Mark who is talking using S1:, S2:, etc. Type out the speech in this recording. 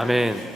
S1: 아멘.